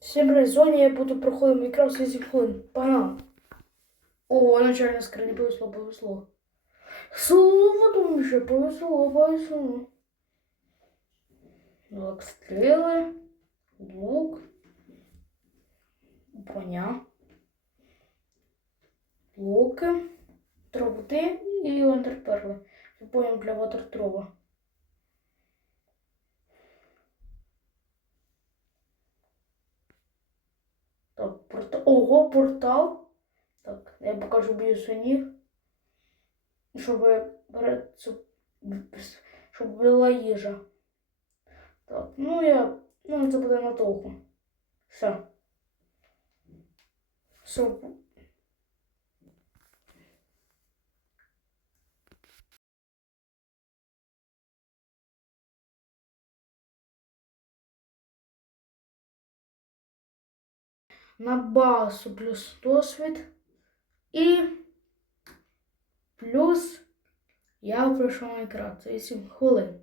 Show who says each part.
Speaker 1: Всім привіт, сьогодні я буду проходити Майнкрафт 8 хвилин. Погнали. О, начальна скриня, повезло, повезло. Слово тому що повезло, повезло. Так, стріли, лук, броня, луки, травути і вандерперли. Потім для ватертрова. Так, портал. Ого, портал. Так, я покажу бісоніг. Щоб щоб була їжа. Так, ну я. Ну, це буде натовху. Все. Все. На басу плюс досвід і плюс я пройшов Майнкрафт 8 хвилин.